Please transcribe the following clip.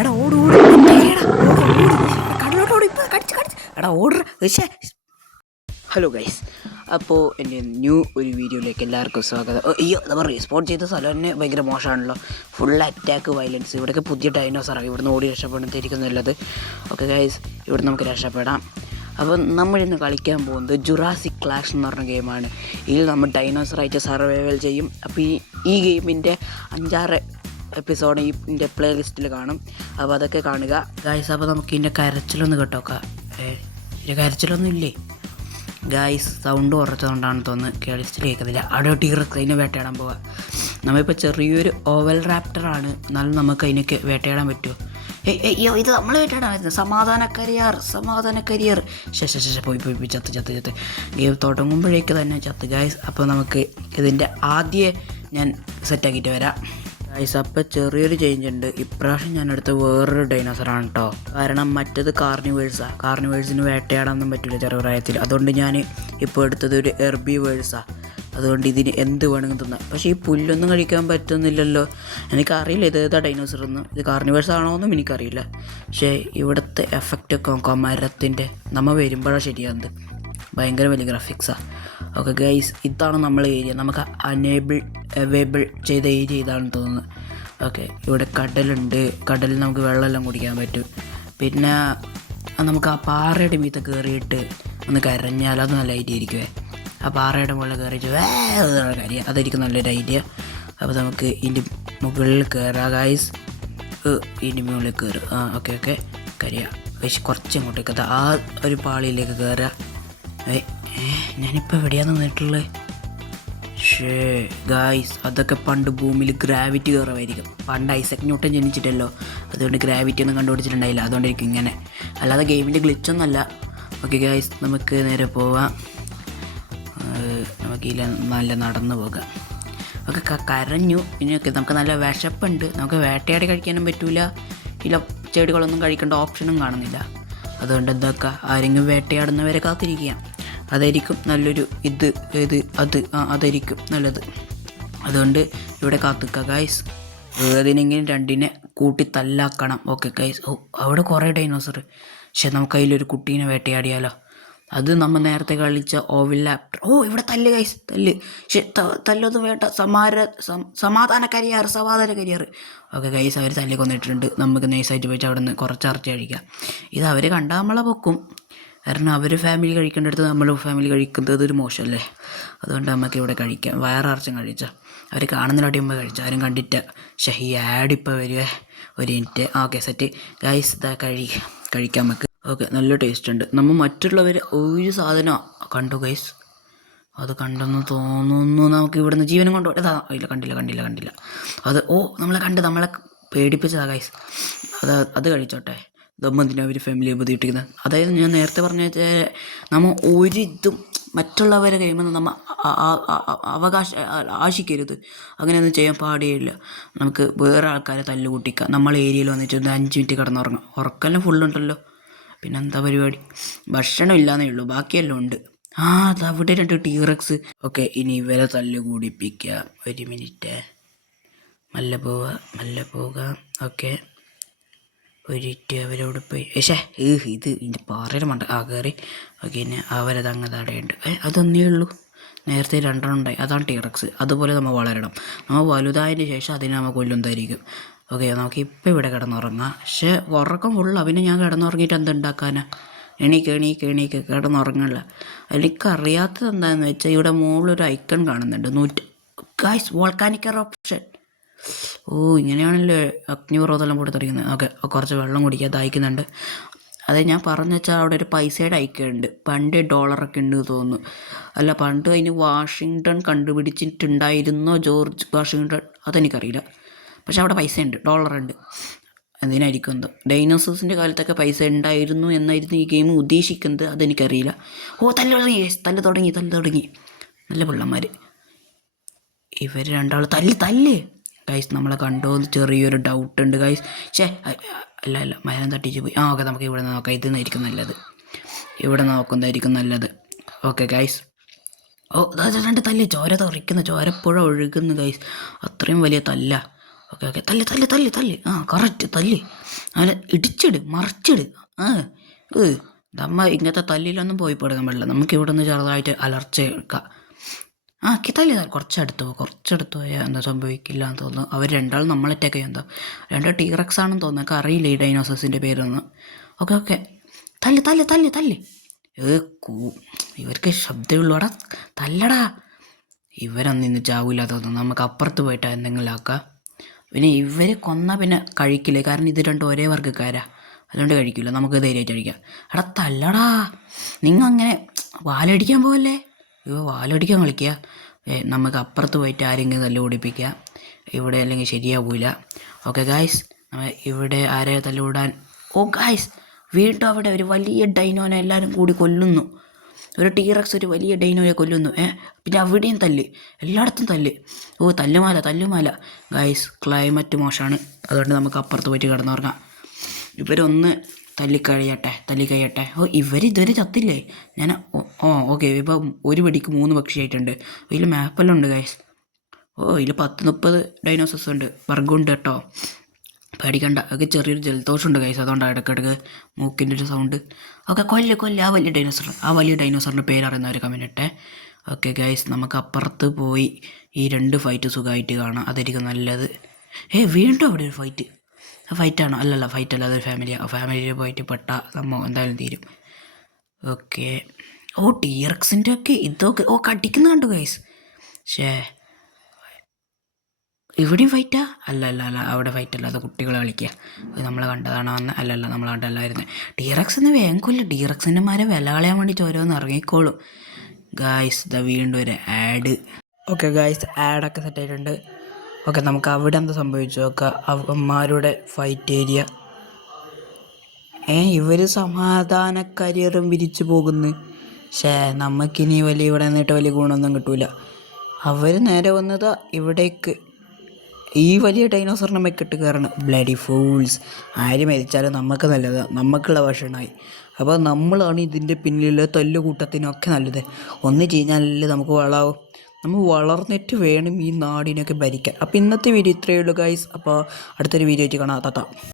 എടാ ഓട് ഓട് കടലോട്ട് ഓട് ഇപ്പൊ കടിച്ച് എടാ ഓർഡർ പക്ഷേ. ഹലോ ഗൈസ്, അപ്പോൾ എൻ്റെ ന്യൂ ഒരു വീഡിയോയിലേക്ക് എല്ലാവർക്കും സ്വാഗതം. അയ്യോ, നമ്മൾ റീസ്പോണ്ട് ചെയ്ത സ്ഥലം തന്നെ ഭയങ്കര മോശമാണല്ലോ. Full attack violence. ഇവിടെയൊക്കെ പുതിയ ഡൈനോസറാണ്. ഇവിടുന്ന് ഓടി രക്ഷപ്പെടുന്നതായിരിക്കും നല്ലത്. ഓക്കെ ഗൈസ്, ഇവിടെ നമുക്ക് രക്ഷപ്പെടാം. അപ്പോൾ നമ്മളിന്ന് കളിക്കാൻ പോകുന്നത് ജുറാസിക് ക്ലാഷ് എന്ന് പറഞ്ഞ ഗെയിമാണ്. ഇതിൽ നമ്മൾ ഡൈനോസറായിട്ട് സർവൈവൽ ചെയ്യും. അപ്പോൾ ഈ ഗെയിമിൻ്റെ 5-6 എപ്പിസോഡ് ഇതിൻ്റെ പ്ലേ ലിസ്റ്റിൽ കാണും. അപ്പോൾ അതൊക്കെ കാണുക ഗായ്സ്. അപ്പോൾ നമുക്ക് ഇതിൻ്റെ കരച്ചിലൊന്ന് കേട്ടോക്കാം. ഇതിൻ്റെ കരച്ചിലൊന്നും ഇല്ലേ ഗായ്സ്? സൗണ്ട് കുറച്ചതുകൊണ്ടാണ് തോന്നുന്നു കേളിച്ചിൽ കേൾക്കുന്നില്ല. അവിടെ ടീറക്സ് അതിനെ വേട്ടയാടാൻ പോവുക. നമ്മളിപ്പോൾ ചെറിയൊരു ഓവൽ റാപ്റ്ററാണ്, എന്നാലും നമുക്ക് അതിനൊക്കെ വേട്ടയാടാൻ പറ്റുമോ? അയ്യോ, ഇത് നമ്മൾ വേട്ടയാടാൻ പറ്റുന്നത് സമാധാനക്കരിയർ. പോയി ചത്ത് ഗെയിം തുടങ്ങുമ്പോഴേക്ക് തന്നെ ചത്ത് ഗായ്സ്. അപ്പോൾ നമുക്ക് ഇതിൻ്റെ ആദ്യം ഞാൻ സെറ്റാക്കിയിട്ട് വരാം ഗൈസ്. അപ്പോൾ ചെറിയൊരു ചേഞ്ച് ഉണ്ട്. ഇപ്രാവശ്യം ഞാൻ എടുത്ത വേറൊരു ഡൈനോസറാണ് കേട്ടോ. കാരണം മറ്റത് കാർണിവേഴ്സാണ്. കാർണിവേഴ്സിന് വേട്ടയാടാനൊന്നും പറ്റില്ല ചെറുപ്രായത്തിൽ. അതുകൊണ്ട് ഞാൻ ഇപ്പോൾ എടുത്തത് ഒരു എർബിവേഴ്സാണ്. അതുകൊണ്ട് ഇതിന് എന്ത് വേണമെങ്കിലും തിന്നാം. പക്ഷേ ഈ പുല്ലൊന്നും കഴിക്കാൻ പറ്റുന്നില്ലല്ലോ. എനിക്കറിയില്ല ഇത് ഏതാ ഡൈനോസറൊന്നും. ഇത് കാർണിവേഴ്സ് ആണോന്നും എനിക്കറിയില്ല. പക്ഷേ ഇവിടുത്തെ എഫക്റ്റൊക്കെ നോക്കാം. മരത്തിൻ്റെ നമ്മൾ വരുമ്പോഴാണ് ശരിയാകുന്നത്. ഭയങ്കര വലിയ ഗ്രാഫിക്സാണ്. ഓക്കെ ഗൈസ്, ഇതാണ് നമ്മളെ ഏരിയ. നമുക്ക് അവൈലബിൾ ചെയ്ത ഏരിയ ഇതാണെന്ന് തോന്നുന്നു. ഓക്കെ, ഇവിടെ കടലുണ്ട്. കടലിൽ നമുക്ക് വെള്ളമെല്ലാം കുടിക്കാൻ പറ്റും. പിന്നെ നമുക്ക് ആ പാറയുടെ മീത്ത കയറിയിട്ട് ഒന്ന് കരഞ്ഞാൽ അത് നല്ല ഐഡിയ ആയിരിക്കുമേ. ആ പാറയുടെ മുകളിൽ കയറിയിട്ട് കാര്യം അതായിരിക്കും നല്ലൊരു ഐഡിയ. അപ്പോൾ നമുക്ക് ഇതിൻ്റെ മുകളിൽ കയറാം ഗൈസ്. ഇതിൻ്റെ മുകളിൽ കയറും. ഓക്കെ കരയാം. പക്ഷെ കുറച്ച് അങ്ങോട്ടേക്ക് ആ ഒരു പാളിയിലേക്ക് കയറുക. ഞാനിപ്പോൾ എവിടെയാണ് നിന്നിട്ടുള്ളത്? ഗായ്സ്, അതൊക്കെ പണ്ട് ഭൂമിയിൽ ഗ്രാവിറ്റി കുറവായിരിക്കും. പണ്ട് ഐസക് ന്യൂട്ടൻ ജനിച്ചിട്ടല്ലോ, അതുകൊണ്ട് ഗ്രാവിറ്റി ഒന്നും കണ്ടുപിടിച്ചിട്ടുണ്ടായില്ല. അതുകൊണ്ടായിരിക്കും ഇങ്ങനെ, അല്ലാതെ ഗെയിമിൻ്റെ ഗ്ലിച്ചൊന്നുമല്ല. ഓക്കെ ഗായ്സ്, നമുക്ക് നേരെ പോവാം. നമുക്ക് ഇതിൽ നല്ല നടന്നു പോകാം. ഒക്കെ കരഞ്ഞു. ഇനിയൊക്കെ നമുക്ക് നല്ല വിശപ്പുണ്ട്. നമുക്ക് വേട്ടയാടി കഴിക്കാനും പറ്റില്ല. ഇല്ല, ചെടികളൊന്നും കഴിക്കേണ്ട ഓപ്ഷനും കാണുന്നില്ല. അതുകൊണ്ട് എന്താക്കുക, ആരെങ്കിലും വേട്ടയാടുന്നവരെ കാത്തിരിക്കുക. അതായിരിക്കും നല്ലൊരു അതായിരിക്കും നല്ലത്. അതുകൊണ്ട് ഇവിടെ കാത്തിക്കുക ഗൈസ്. ഏതിനെങ്കിലും രണ്ടിനെ കൂട്ടി തല്ലാക്കണം. Okay guys. അവിടെ കുറേ ഡൈനോസർ. പക്ഷെ നമുക്ക് അതിലൊരു കുട്ടീനെ വേട്ടയാടിയാലോ. അത് നമ്മൾ നേരത്തെ കളിച്ച ഓവൽ റാപ്റ്റർ. ഇവിടെ തല്ല് ഗൈസ്, തല്ല്. പക്ഷെ തല്ലൊന്നും വേണ്ട. സമാധാനക്കരിയർ. ഓക്കെ ഗൈസ്, അവർ തല്ലി കൊന്നിട്ടുണ്ട്. നമുക്ക് നൈസായിട്ട് പോയിട്ട് അവിടെ നിന്ന് കുറച്ച് ഇറച്ചി കഴിക്കാം. ഇത് അവർ കണ്ടാൽ നമ്മളെ പൊക്കും. കാരണം അവർ ഫാമിലി കഴിക്കേണ്ടടുത്ത് നമ്മൾ ഫാമിലി കഴിക്കുന്നത് ഒരു മോശമല്ലേ. അതുകൊണ്ട് നമുക്ക് ഇവിടെ കഴിക്കാം. വയറാർച്ചും കഴിച്ചാൽ അവർ കാണുന്നതിനാട്ടി മുമ്പ് കഴിച്ചാൽ ആരും കണ്ടിട്ട്. പക്ഷേ ഈ ആഡ് ഇപ്പോൾ വരുവേ. ഒരു മിനിറ്റ്. ഓക്കെ സെറ്റ് ഗൈസ്, ഇതാ കഴിക്കാം നമുക്ക്. ഓക്കെ, നല്ല ടേസ്റ്റ് ഉണ്ട്. നമ്മൾ മറ്റുള്ളവർ ഒരു സാധനം കണ്ടു ഗൈസ്. അത് കണ്ടെന്ന് തോന്നുന്നു. നമുക്ക് ഇവിടുന്ന് ജീവനും കൊണ്ടു ഇല്ല, കണ്ടില്ല. അത് നമ്മളെ പേടിപ്പിച്ചതാ ഗൈസ്. അത് കഴിച്ചോട്ടെ. ദമ്മന്തിനാ ഒരു ഫാമിലിയെ ബുദ്ധിമുട്ടിക്കുന്നത്. അതായത് ഞാൻ നേരത്തെ പറഞ്ഞ നമ്മൾ ഒരിതും മറ്റുള്ളവരെ കഴിയുമ്പോൾ നമ്മൾ ആശിക്കരുത്. അങ്ങനെയൊന്നും ചെയ്യാൻ പാടില്ല. നമുക്ക് വേറെ ആൾക്കാരെ തല്ലുകൂട്ടിക്കാം. നമ്മളെ ഏരിയയിൽ വന്നിട്ട് 5 മിനിറ്റ് കിടന്നുറങ്ങാം. ഉറക്കെല്ലാം ഫുള്ളുണ്ടല്ലോ. പിന്നെ എന്താ പരിപാടി? ഭക്ഷണം ഇല്ലാന്നേ ഉള്ളൂ, ബാക്കിയെല്ലാം ഉണ്ട്. അവിടെ 2 ടീറക്സ്. ഓക്കെ, ഇനി ഇവരെ തല്ല് കൂടിപ്പിക്കുക. ഒരു മിനിറ്റ്. മെല്ലെ പോവുക. ഓക്കെ, ഒരിറ്റ് അവരോട് പോയി. ഇത് ഇതിൻ്റെ പാറയുടെ മണ്ട കയറി. ഓക്കെ, ഇനി അവരത് അങ്ങ് തടയുണ്ട്. അതൊന്നേ ഉള്ളൂ. നേരത്തെ 2 ഉണ്ടായി. അതാണ് ടീറക്സ്. അതുപോലെ നമ്മൾ വളരണം. നമ്മൾ വലുതായതിന് ശേഷം അതിനെ നമ്മൾ കൊല്ലുന്നതായിരിക്കും. ഓക്കെ, നമുക്ക് ഇപ്പോൾ ഇവിടെ കിടന്നുറങ്ങാം. പക്ഷേ ഉറക്കം ഫുള്ളാണ്. പിന്നെ ഞാൻ കിടന്നുറങ്ങിയിട്ട് എന്തുണ്ടാക്കാനാ? എണീക്ക് കിടന്നുറങ്ങില്ല. എനിക്കറിയാത്തത് എന്താണെന്ന് വെച്ചാൽ ഇവിടെ മുകളിലൊരു ഐക്കൺ കാണുന്നുണ്ട്. Guys, volcanic option. ഇങ്ങനെയാണല്ലോ അഗ്നിപർവ്വതമെല്ലാം കൂടെ തുടങ്ങുന്നത്. ഓക്കെ, കുറച്ച് വെള്ളം കുടിക്കാൻ ദാഹിക്കുന്നുണ്ട്. അത് ഞാൻ പറഞ്ഞു വെച്ചാൽ അവിടെ ഒരു പൈസയുടെ ഐക്യമുണ്ട്. പണ്ട് ഡോളറൊക്കെ ഉണ്ട് തോന്നുന്നു. അല്ല, പണ്ട് അതിന് വാഷിങ്ടൺ കണ്ടുപിടിച്ചിട്ടുണ്ടായിരുന്നോ? ജോർജ് വാഷിങ്ടൺ, അതെനിക്കറിയില്ല. പക്ഷെ അവിടെ പൈസ ഉണ്ട്, ഡോളറുണ്ട്. എന്തിനായിരിക്കും എന്തോ. ഡൈനോസേഴ്സിൻ്റെ കാലത്തൊക്കെ പൈസ ഉണ്ടായിരുന്നു എന്നായിരുന്നു ഈ ഗെയിം ഉദ്ദേശിക്കുന്നത്. അതെനിക്കറിയില്ല. തല്ല് തുടങ്ങി. നല്ല പിള്ളമാർ. ഇവർ 2 തല്ല് ഗൈസ്. നമ്മളെ കണ്ടോ എന്ന് ചെറിയൊരു ഡൗട്ട് ഉണ്ട് ഗൈസ്. അല്ല മരം തട്ടിച്ച് പോയി. ഓക്കെ, നമുക്ക് ഇവിടെ നോക്കാം. ഇതെന്നായിരിക്കും നല്ലത്. ഇവിടെ നോക്കുന്നതായിരിക്കും നല്ലത്. Okay guys. 2 തല്ല്. ചോര തെറിക്കുന്ന, ചോരപ്പുഴ ഒഴുകുന്നു ഗൈസ്. അത്രയും വലിയ തല്ല. ഓക്കെ ഓക്കെ തല്ല് തല്ല് തല്ല് തല്ല് ആ കറക്റ്റ് തല്ല് അങ്ങനെ ഇടിച്ചിട് മറിച്ചിട് ആ നമ്മ ഇങ്ങനത്തെ തല്ലിലൊന്നും പോയി പെടുക്കാൻ പാടില്ല. നമുക്ക് ഇവിടെ നിന്ന് ചെറുതായിട്ട് അലർച്ച എടുക്കാം. ആ തല്ലി കുറച്ചെടുത്ത് പോയാൽ എന്താ സംഭവിക്കില്ല എന്ന് തോന്നുന്നു. അവർ രണ്ടാളും നമ്മളറ്റൊക്കെ എന്താ രണ്ട് ടീറക്സ് ആണെന്ന് തോന്നുന്നു. എനിക്ക് അറിയില്ല ഈ ഡൈനോസേഴ്സിൻ്റെ പേരൊന്നും. ഓക്കെ ഓക്കെ തല്ല് തല്ല് തല്ല് തല്ല് ഇവർക്ക് ശബ്ദമുള്ളൂ. എടാ തല്ലടാ. ഇവരൊന്നും ഇന്ന് ചാവില്ല തോന്നുന്നു. നമുക്ക് അപ്പുറത്ത് പോയിട്ട് എന്തെങ്കിലും ആക്കാം. പിന്നെ ഇവർ കൊന്നാൽ പിന്നെ കഴിക്കില്ല, കാരണം ഇത് രണ്ടും ഒരേ വർഗ്ഗക്കാരാ, അതുകൊണ്ട് കഴിക്കില്ല. നമുക്ക് ധൈര്യമായിട്ട് കഴിക്കാം. എടാ തല്ലടാ. നിങ്ങൾ അങ്ങനെ വാലടിക്കാൻ പോകല്ലേ. വാലടിക്കാൻ കളിക്കുക. നമുക്ക് അപ്പുറത്ത് പോയിട്ട് ആരെങ്കിലും തല്ല് ഓടിപ്പിക്കുക. ഇവിടെ അല്ലെങ്കിൽ ശരിയാവില്ല. ഓക്കെ ഗായ്സ്, ഇവിടെ ആരെ തല്ലുകൂടാൻ. ഓ ഗായ്സ്, വീണ്ടും അവിടെ ഒരു വലിയ ഡൈനോനെ എല്ലാവരും കൂടി കൊല്ലുന്നു. ഒരു ടീറക്സ് ഒരു വലിയ ഡൈനോയെ കൊല്ലുന്നു. പിന്നെ അവിടെയും തല്ല്, എല്ലായിടത്തും തല്ല്. ഓ തല്ലുമാല. ഗായ്സ്, ക്ലൈമറ്റ് മോശമാണ്, അതുകൊണ്ട് നമുക്ക് അപ്പുറത്ത് പോയിട്ട് കിടന്നുറങ്ങാം. ഇവരൊന്ന് തല്ലിക്കഴിയട്ടെ. ഓ ഇതുവരെ ചത്തില്ലേ? ഓക്കെ. ഇപ്പം ഒരു വെടിക്ക് 3 പക്ഷിയായിട്ടുണ്ട്. ഇതിൽ മാപ്പെല്ലാം ഉണ്ട് ഗായ്സ്. ഓ ഇതിൽ 10-30 ഡൈനോസേഴ്സ് ഉണ്ട്, വർഗ്ഗമുണ്ട് കേട്ടോ. പേടിക്കണ്ട. അതൊക്കെ ചെറിയൊരു ജലദോഷമുണ്ട് ഗൈസ്, അതുകൊണ്ടാണ് ഇടയ്ക്കിടയ്ക്ക് മൂക്കിൻ്റെ ഒരു സൗണ്ട്. ഓക്കെ കൊല്ല് ആ വലിയ ഡൈനോസറിൻ്റെ പേരറിയുന്നവർ കമൻറ്റ് ഇട്ടെ. ഓക്കെ ഗൈസ്, നമുക്ക് അപ്പുറത്ത് പോയി ഈ 2 ഫൈറ്റ് സുഖമായിട്ട് കാണാം, അതായിരിക്കും നല്ലത്. വീണ്ടും അവിടെ ഒരു ഫൈറ്റാണോ? അല്ലല്ല, ഫൈറ്റല്ല, അതൊരു ഫാമിലിയിൽ പോയിട്ട് നമ്മൾ എന്തായാലും തീരും. ഓക്കെ. ടീറക്സിൻ്റെ ഒക്കെ ഇതൊക്കെ കടിക്കുന്ന കണ്ടു ഗൈസ്. ഇവിടെയും ഫൈറ്റാ? അല്ല, അവിടെ ഫൈറ്റല്ല, അത് കുട്ടികൾ കളിക്കുക. അത് നമ്മൾ കണ്ടതാണോ എന്ന്? അല്ലല്ല, നമ്മൾ കണ്ടല്ലായിരുന്നു. ടീറക്സ് എന്ന് വേഗം കൊല്ലും. ടീറക്സിൻ്റെ മാരെ വില കളയാൻ വേണ്ടിയിട്ട് ഓരോന്ന് ഇറങ്ങിക്കോളും. ഗായ്സ്, വീണ്ടും ഒരു ആഡ്. ഓക്കെ ഗായ്സ്, ആഡൊക്കെ സെറ്റായിട്ടുണ്ട്. ഓക്കെ, നമുക്ക് അവിടെ എന്താ സംഭവിച്ചു നോക്കാം. അവന്മാരുടെ ഫൈറ്റ് ഏരിയ. ഇവർ സമാധാനക്കരിയറും വിരിച്ചു പോകുന്നു. നമുക്കിനി ഇവിടെ നിന്നിട്ട് വലിയ ഗുണമൊന്നും കിട്ടൂല. അവർ നേരെ വന്നത് ഇവിടേക്ക്, ഈ വലിയ ഡൈനോസറിനെ മെക്കിട്ട് കയറണം. Bloody fools. ആര് മരിച്ചാലും നമുക്ക് നല്ലത്, നമുക്കുള്ള ഭക്ഷണമായി. അപ്പോൾ നമ്മളാണ് ഇതിൻ്റെ പിന്നിലുള്ള തല്ലുകൂട്ടത്തിനൊക്കെ നല്ലത്. ഒന്ന് കഴിഞ്ഞാലല്ലേ നമുക്ക് വളാവും. നമ്മൾ വളർന്നിട്ട് വേണം ഈ നാടിനൊക്കെ ഭരിക്കാൻ. അപ്പോൾ ഇന്നത്തെ വീഡിയോ ഇത്രയേ ഉള്ളൂ ഗൈസ്. അപ്പോൾ അടുത്തൊരു വീഡിയോ ആയിട്ട് കാണാം. താത്ത.